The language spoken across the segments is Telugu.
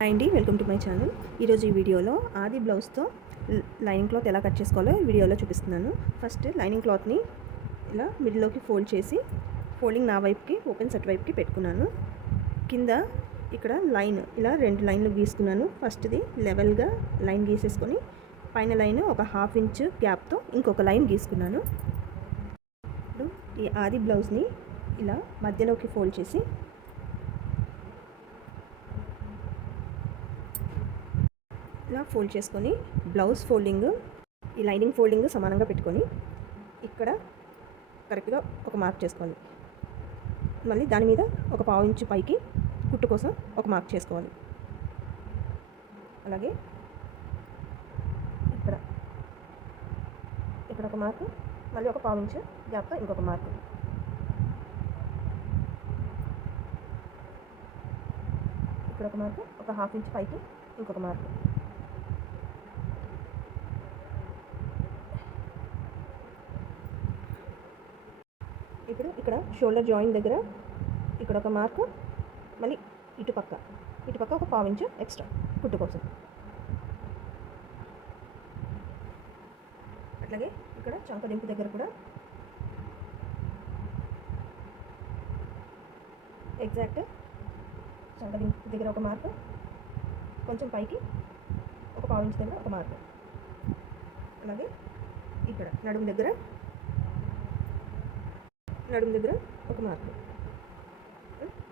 హాయ్ అండి వెల్కమ్ టు మై ఛానల్. ఈరోజు ఈ వీడియోలో ఆది బ్లౌజ్తో లైనింగ్ క్లాత్ ఎలా కట్ చేసుకోవాలో వీడియోలో చూపిస్తున్నాను. ఫస్ట్ లైనింగ్ క్లాత్ని ఇలా మిడిల్లోకి ఫోల్డ్ చేసి ఫోల్డింగ్ నా వైపుకి ఓపెన్ సెట్ వైపుకి పెట్టుకున్నాను. కింద ఇక్కడ లైన్ ఇలా రెండు లైన్లు గీసుకున్నాను. ఫస్ట్ది లెవెల్గా లైన్ గీసేసుకొని పైన లైన్ ఒక హాఫ్ ఇంచ్ గ్యాప్తో ఇంకొక లైన్ గీసుకున్నాను. ఇప్పుడు ఈ ఆది బ్లౌజ్ని ఇలా మధ్యలోకి ఫోల్డ్ చేసి ఇలా ఫోల్డ్ చేసుకొని బ్లౌజ్ ఫోల్డింగ్ ఈ లైనింగ్ ఫోల్డింగ్ సమానంగా పెట్టుకొని ఇక్కడ కరెక్ట్గా ఒక మార్క్ చేసుకోవాలి. మళ్ళీ దాని మీద ఒక పావు ఇంచు పైకి కుట్టు కోసం ఒక మార్క్ చేసుకోవాలి. అలాగే ఇక్కడ ఇక్కడ ఒక మార్క్ మళ్ళీ ఒక పావు ఇంచు గ్యాప్తో ఇంకొక మార్క్. ఇక్కడ ఒక మార్క్ ఒక హాఫ్ ఇంచ్ పైకి ఇంకొక మార్క్ ఇప్పుడు ఇక్కడ షోల్డర్ జాయిన్ దగ్గర. ఇక్కడ ఒక మార్కు మళ్ళీ ఇటుపక్క ఇటుపక్క ఒక పావు ఇంచు ఎక్స్ట్రా కుట్టు కోసం. అట్లాగే ఇక్కడ చంకదింపు దగ్గర కూడా ఎగ్జాక్ట్ చంకదింపు దగ్గర ఒక మార్కు కొంచెం పైకి ఒక పావు ఇంచు దగ్గర ఒక మార్కు అలాగే ఇక్కడ నడుము దగ్గర నడుము దగ్గర ఒక మార్క్.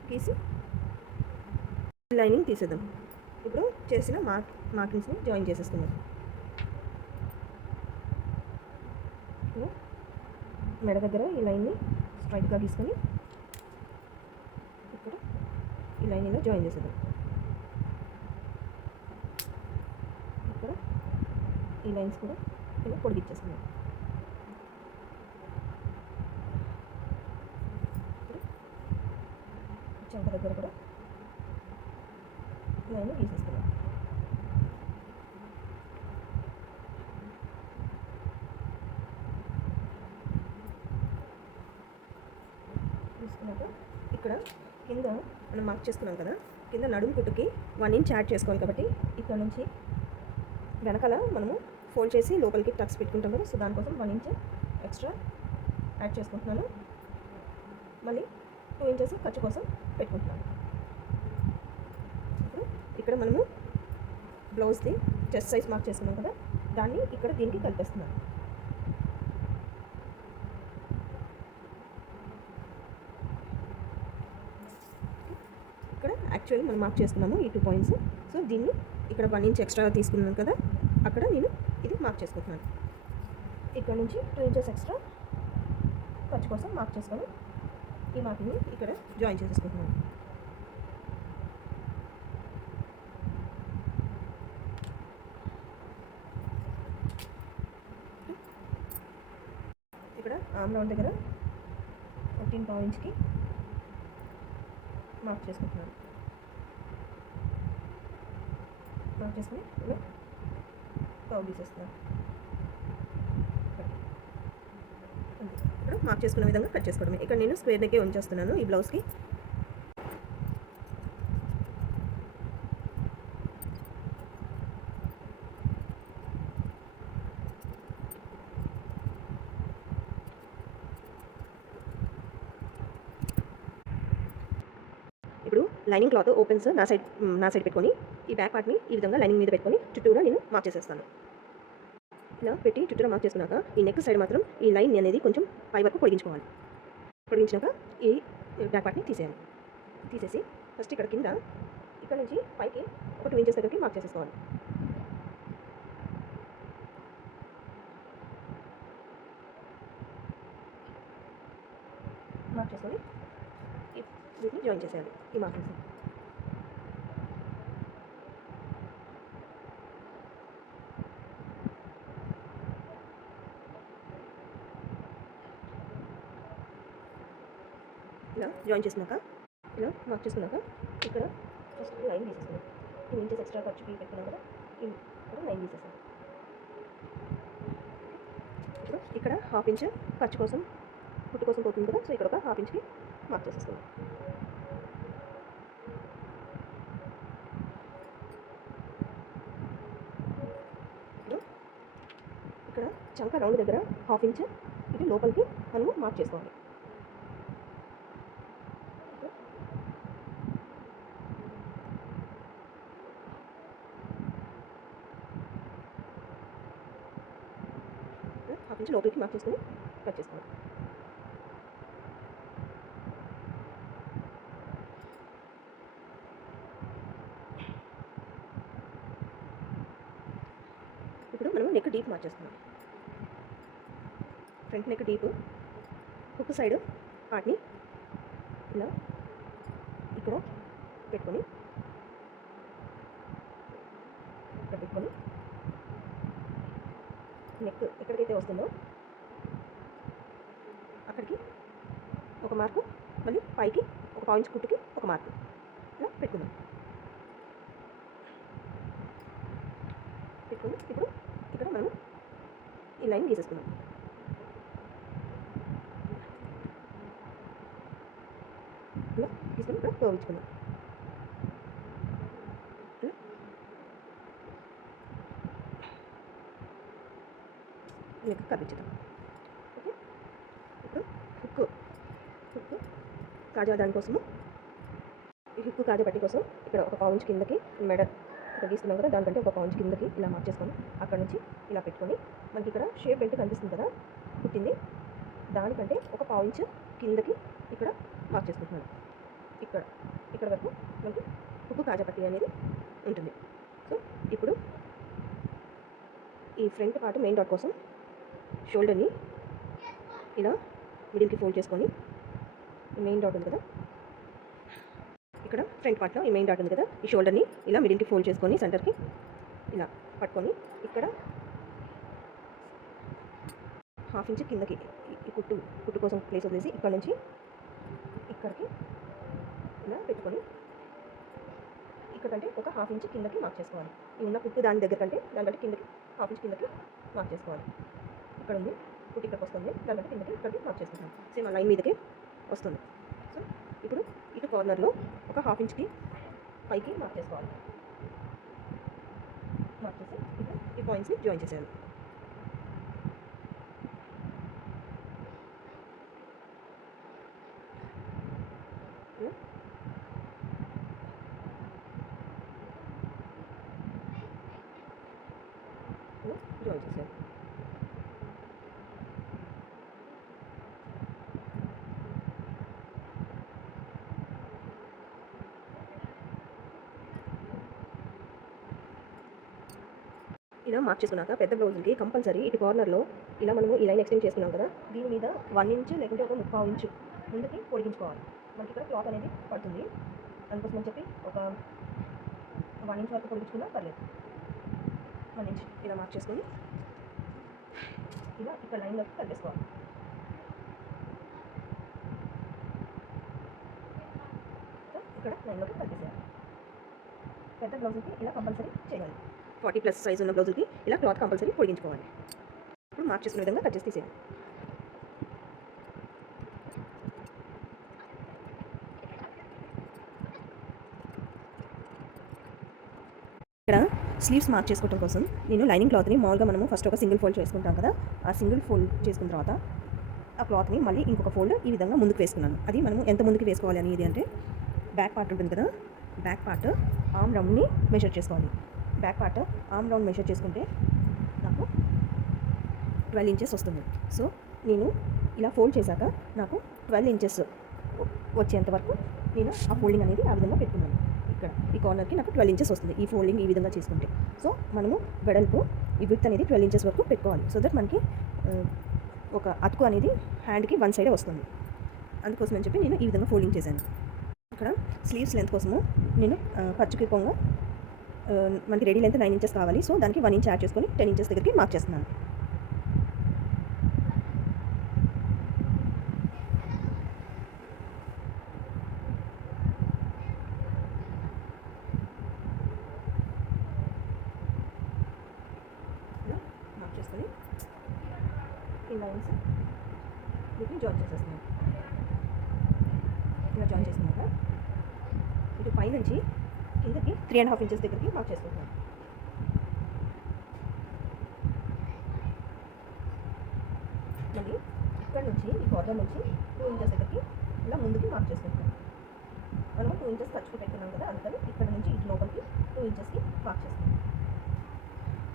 గీసి లైనింగ్ తీసేద్దాం. ఇప్పుడు చేసిన మార్క్ మార్కింగ్స్ని జాయిన్ చేసేసుకుందాం. మెడ దగ్గర ఈ లైన్ని స్ట్రైట్గా తీసుకొని ఇక్కడ ఈ లైన్ ఇలా జాయిన్ చేసేద్దాం. ఇక్కడ ఈ లైన్స్ కూడా ఇలా పొడిగిచ్చేసుకుందాం. చెంక దగ్గర కూడా లైన్ గీసేసుకున్నాం. తీసుకున్నాక ఇక్కడ కింద మనం మార్క్ చేసుకున్నాం కదా కింద నడుము కుట్టుకి వన్ ఇంచ్ యాడ్ చేసుకోవాలి కాబట్టి ఇక్కడ నుంచి వెనకాల మనము ఫోల్డ్ చేసి లోపలికి టక్స్ పెట్టుకుంటాం కదా సో దానికోసం వన్ ఇంచ్ ఎక్స్ట్రా యాడ్ చేసుకుంటున్నాను. ఏం చేసి ఖర్చు కోసం పెట్టుకుంటున్నాను ఇప్పుడు ఇక్కడ మనము బ్లౌజ్ది చెస్ట్ సైజ్ మార్క్ చేసుకున్నాం కదా? దాన్ని ఇక్కడ దీనికి కలిపేస్తున్నాం. ఇక్కడ యాక్చువల్లీ మనం మార్క్ చేసుకున్నాము ఈ టూ పాయింట్స్ సో దీన్ని ఇక్కడ వన్ ఇంచ్ ఎక్స్ట్రా తీసుకున్నాను కదా? అక్కడ నేను ఇది మార్క్ చేసుకుంటున్నాను. ఇక్కడ నుంచి టూ ఇంచెస్ ఎక్స్ట్రా ఖర్చు కోసం మార్క్ చేసుకొని ఈ మార్కింగ్ని ఇక్కడ జాయిన్ చేసేసుకుంటున్నాను. ఇక్కడ ఆమ్లా దగ్గర ఫోర్టీన్ పావు ఇంచ్కి మార్క్ చేసుకుంటున్నాను. మార్క్ చేసుకుని ఇలా కవ్ తీసేస్తున్నాను. ఇప్పుడు మార్క్ చేసుకున్న విధంగా కట్ చేసుకోవడమే. ఇక్కడ నేను స్క్వేర్ నెక్కే ఉంచేస్తున్నాను ఈ బ్లౌజ్కి ఇప్పుడు లైనింగ్ క్లాత్ ఓపెన్స్ నా సైడ్ నా సైడ్ పెట్టుకొని ఈ బ్యాక్ పార్ట్ని ఈ విధంగా లైనింగ్ మీద పెట్టుకొని చుట్టూరా నేను మార్క్ చేసేస్తాను. ఇలా పెట్టి చుట్టూ మార్క్ చేసుకున్నాక ఈ నెక్ సైడ్ మాత్రం ఈ లైన్ అనేది కొంచెం పై వరకు పొడిగించుకోవాలి. పొడిగించాక ఈ బ్యాక్ పార్ట్ని తీసేయాలి. తీసేసి ఫస్ట్ ఇక్కడ కింద ఇక్కడ నుంచి పైకి ఒక టూ ఇంచెస్ దగ్గరికి మార్క్ చేసేసుకోవాలి. మార్క్ చేసుకొని ఈ వీటిని జాయిన్ చేసేయాలి ఈ మార్కింగ్స్ ఇలా జాయిన్ చేసినాక ఇలా మార్క్ చేసుకున్నాక ఇక్కడ ఫస్ట్ లైన్ తీసేసుకున్నాం. టూ ఇంచెస్ ఎక్స్ట్రా ఖర్చు పెట్టుకున్నాం కదా ఇక్కడ లైన్ తీసేసాం. ఇప్పుడు ఇక్కడ హాఫ్ ఇంచ్ ఖర్చు కోసం కుట్టు కోసం పోతుంది కదా సో ఇక్కడ ఒక హాఫ్ ఇంచ్కి మార్క్ చేసేసుకున్నాం. ఇక్కడ చంక రౌండ్ దగ్గర హాఫ్ ఇంచ్ ఇటు లోపలికి మనము మార్క్ చేసుకోవాలి. లోపలికి మార్క్ చేసుకుని కట్ చేసుకోవాలి ఇప్పుడు మనం neck deep మార్చేస్తున్నాం front neck deep hook side పార్ట్ని ఇలా ఇక్కడ పెట్టుకొని ఇక్కడ పెట్టుకొని నెక్ ఎక్కడికైతే వస్తుందో అక్కడికి ఒక మార్కు మళ్ళీ పైకి ఒక పాయింట్ కుట్టుకి ఒక మార్కు. ఇలా పెట్టుకుందాం. పెట్టుకుని ఇప్పుడు ఇక్కడ మనం ఈ లైన్ గీసేసుకుందాం. ఇలా తీసుకుని ఇక్కడ తోగించుకుందాం ఇలా నెక్ కనిపించుదాం ఓకే? ఇప్పుడు హుక్ హుక్ కాజా దానికోసము ఈ హుక్ కాజా పట్టి కోసం ఇక్కడ ఒక పౌంచ్ కిందకి మెడ ఇక్కడ గీస్తున్నాం కదా దానికంటే ఒక పౌంచ్ కిందకి ఇలా మార్క్ అక్కడ నుంచి ఇలా పెట్టుకొని మనకి ఇక్కడ షేప్ బెల్ట్ కనిపిస్తుంది కదా పుట్టింది దానికంటే ఒక పౌంచ్ కిందకి ఇక్కడ మార్క్ చేసుకుంటున్నాను ఇక్కడ ఇక్కడ వరకు మనకి ఉప్పు కాజాపట్టి అనేది ఉంటుంది. సో ఇప్పుడు ఈ ఫ్రంట్ పార్ట్ మెయిన్ డాట్ కోసం షోల్డర్ని ఇలా మిడిల్కి ఫోల్డ్ చేసుకొని మెయిన్ డాట్ ఉంది కదా. ఇక్కడ ఫ్రంట్ పార్ట్లో ఈ మెయిన్ డాట్ ఉంది కదా. ఈ షోల్డర్ని ఇలా మిడిల్కి ఫోల్డ్ చేసుకొని సెంటర్కి ఇలా పట్టుకొని ఇక్కడ హాఫ్ ఇంచ్ కిందకి ఈ- కుట్టు కుట్టు కోసం ప్లేస్ వదిలేసి ఇక్కడ నుంచి ఇక్కడికి ఇలా పెట్టుకొని ఇక్కడ కంటే ఒక హాఫ్ ఇంచ్ కిందకి మార్క్ చేసుకోవాలి. ఈ ఉన్న కుట్టు దాని దగ్గర కంటే దానికంటే కిందకి హాఫ్ ఇంచ్ కిందకి మార్క్ చేసుకోవాలి. ఇక్కడ ఉంది కుట్టు ఇక్కడికి వస్తుంది. బట్టి కిందకి ఇక్కడికి మార్క్ చేసుకుంటాం. సేమ్ ఆ లైన్ మీదకి వస్తుంది. సో ఇప్పుడు ఇటు కార్నర్లో ఒక హాఫ్ ఇంచ్కి పైకి మార్క్ చేసుకోవాలి. మార్క్ చేసి ఇక్కడ ఈ పాయింట్స్ని జాయిన్ చేసేయాలి. జాయిన్ చేసేయాలి. ఇలా మార్క్ చేసుకున్నాక పెద్ద బ్లౌజ్కి కంపల్సరీ ఇటు కార్నర్లో ఇలా మనము ఈ లైన్ ఎక్స్టెండ్ చేసుకున్నాం కదా దీని మీద వన్ ఇంచ్ లేకుంటే ఒక ముప్పావు ఇంచు ముందుకి పొడిగించుకోవాలి. మనకి ఇక్కడ క్లాత్ అనేది పడుతుంది. అందుకోసం అని చెప్పి ఒక వన్ ఇంచ్ వరకు పొడిగించుకున్నా పర్లేదు. వన్ ఇంచ్ ఇలా మార్క్ చేసుకొని ఇలా ఇక్కడ లైన్లోకి కలిపేసుకోవాలి. ఇక్కడ లైన్లోకి కలిపేసేయాలి. పెద్ద బ్లౌజ్కి ఇలా కంపల్సరీ చేయాలి. ఫార్టీ ప్లస్ సైజ్ ఉన్న బ్లౌజులకి ఇలా క్లాత్ కంపల్సరీ పొడిగించుకోవాలి. ఇప్పుడు మార్క్ చేసుకునే విధంగా కట్ చేసి తీసేయాలి ఇక్కడ స్లీవ్స్ మార్క్ చేసుకోవడం కోసం నేను లైనింగ్ క్లాత్ని మామూలుగా మనము ఫస్ట్ ఒక సింగిల్ ఫోల్డ్ చేసుకుంటాం కదా ఆ సింగిల్ ఫోల్డ్ చేసుకున్న తర్వాత ఆ క్లాత్ని మళ్ళీ ఇంకొక ఫోల్డ్ ఈ విధంగా ముందుకు వేసుకున్నాను. అది మనము ఎంత ముందుకు వేసుకోవాలి అనేది అంటే బ్యాక్ పార్ట్ ఉంటుంది కదా బ్యాక్ పార్ట్ ఆమ్ రౌండ్ని మెజర్ చేసుకోవాలి. Back part arm round measure చేసుకుంటే నాకు ట్వెల్వ్ ఇంచెస్ వస్తుంది. సో నేను ఇలా ఫోల్డ్ చేశాక నాకు ట్వెల్వ్ ఇంచెస్ వచ్చేంత వరకు నేను ఆ ఫోల్డింగ్ అనేది ఆ విధంగా పెట్టుకున్నాను. ఇక్కడ ఈ కార్నర్కి నాకు ట్వెల్వ్ ఇంచెస్ వస్తుంది ఈ ఫోల్డింగ్ ఈ విధంగా చేసుకుంటే. సో మనము వెడల్పు ఈ విత్ అనేది ట్వెల్వ్ ఇంచెస్ వరకు పెట్టుకోవాలి. సో దట్ మనకి ఒక అతుకు అనేది హ్యాండ్కి వన్ సైడే వస్తుంది. అందుకోసం అని చెప్పి నేను ఈ విధంగా ఫోల్డింగ్ చేశాను. ఇక్కడ స్లీవ్స్ లెంత్ కోసము నేను ఖర్చుకి పొంగ మనకి రెడీ లెంత్ నైన్ ఇంచెస్ కావాలి. సో దానికి వన్ ఇంచ్ యాడ్ చేసుకొని టెన్ ఇంచెస్ దగ్గరికి మార్క్ చేస్తున్నాను. చేసుకొని ఈ లైన్స్ వీటిని జాయిన్ చేసేస్తున్నాను. ఇలా జాయిన్ చేస్తున్నాక ఇటు పైనుంచి త్రీ అండ్ హాఫ్ ఇంచెస్ దగ్గరికి మార్క్ చేసుకుంటున్నాను. నుంచి ఈ కార్నర్ నుంచి టూ ఇంచెస్ దగ్గరికి ఇలా ముందుకి మార్క్ చేసుకుంటాం మనం టూ ఇంచెస్ ఖర్చు పెట్టుకున్నాం కదా అందుకని ఇక్కడ నుంచి ఇటు లోపలికి టూ ఇంచెస్కి మార్క్ చేసుకుంటాం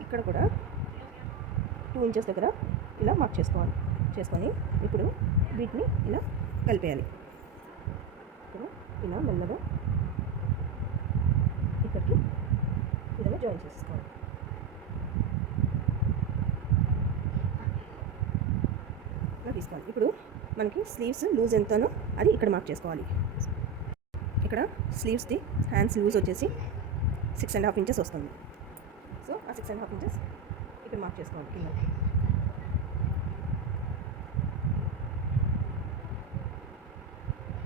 ఇక్కడ కూడా టూ ఇంచెస్ దగ్గర ఇలా మార్క్ చేసుకోవాలి చేసుకొని ఇప్పుడు వీటిని ఇలా కలిపేయాలి. ఇప్పుడు ఇలా మెల్లగా ఇక్కడికి విధంగా జాయిన్ చేసుకోవాలి. తీసుకోవాలి. ఇప్పుడు మనకి స్లీవ్స్ లూజ్ ఎంతనో అది ఇక్కడ మార్క్ చేసుకోవాలి. ఇక్కడ స్లీవ్స్ది హ్యాండ్స్ లూజ్ వచ్చేసి సిక్స్ అండ్ హాఫ్ ఇంచెస్ వస్తుంది. సో ఆ సిక్స్ అండ్ హాఫ్ ఇంచెస్ ఇక్కడ మార్క్ చేసుకోవాలి కింద.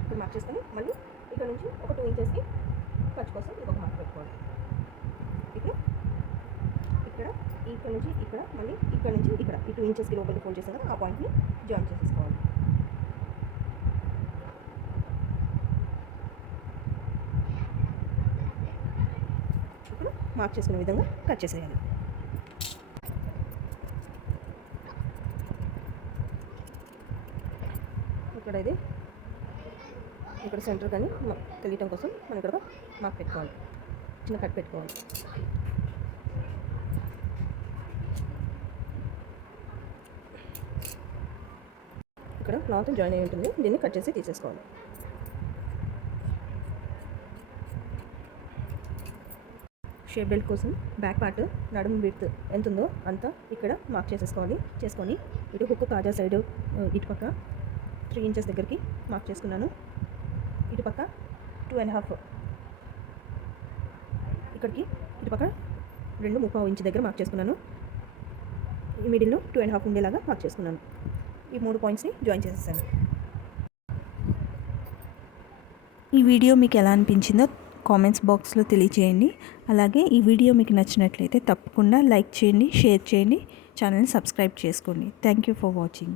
ఇక్కడ మార్క్ చేసుకొని మళ్ళీ ఇక్కడ నుంచి ఒక టూ ఇంచెస్కి ఖర్చు కోసం ఇంకొక మార్క్ పెట్టుకోవాలి ఇప్పుడు ఇక్కడ ఇక్కడ నుంచి ఇక్కడ మళ్ళీ ఇక్కడ నుంచి ఇక్కడ. ఈ టూ ఇంచెస్కి లోపలికి ఫోన్ చేసాం కదా ఆ పాయింట్ని జాయిన్ చేసేసుకోవాలి. ఇప్పుడు మార్క్ చేసుకునే విధంగా కట్ చేసేయాలి. ఇక్కడ ఇది ఇక్కడ సెంటర్ కానీ తెలియటం కోసం మనం ఇక్కడ మార్క్ పెట్టుకోవాలి. చిన్న కట్ పెట్టుకోవాలి. ఇక్కడ క్లాత్ జాయిన్ అయి ఉంటుంది. దీన్ని కట్ చేసి తీసేసుకోవాలి. షేప్ బెల్ట్ కోసం బ్యాక్ పార్ట్ నడుము విడ్త్ ఎంత ఉందో అంతా ఇక్కడ మార్క్ చేసేసుకోవాలి. చేసుకొని ఇటు హుక్ కాజా సైడ్ ఇటు పక్క త్రీ ఇంచెస్ దగ్గరికి మార్క్ చేసుకున్నాను. ఇటు పక్క టూ అండ్ హాఫ్ ఇక్కడికి ఇటు పక్క రెండు ముప్పై ఇంచ్ దగ్గర మార్క్ చేసుకున్నాను. ఈ మిడిల్లో టూ అండ్ హాఫ్ ఉండేలాగా మార్క్ చేసుకున్నాను. ఈ మూడు పాయింట్స్ని జాయిన్ చేసేసాను. ఈ వీడియో మీకు ఎలా అనిపించిందో కామెంట్స్ బాక్స్లో తెలియజేయండి అలాగే ఈ వీడియో మీకు నచ్చినట్లయితే తప్పకుండా లైక్ చేయండి షేర్ చేయండి ఛానల్ని సబ్స్క్రైబ్ చేసుకోండి. Thank you for watching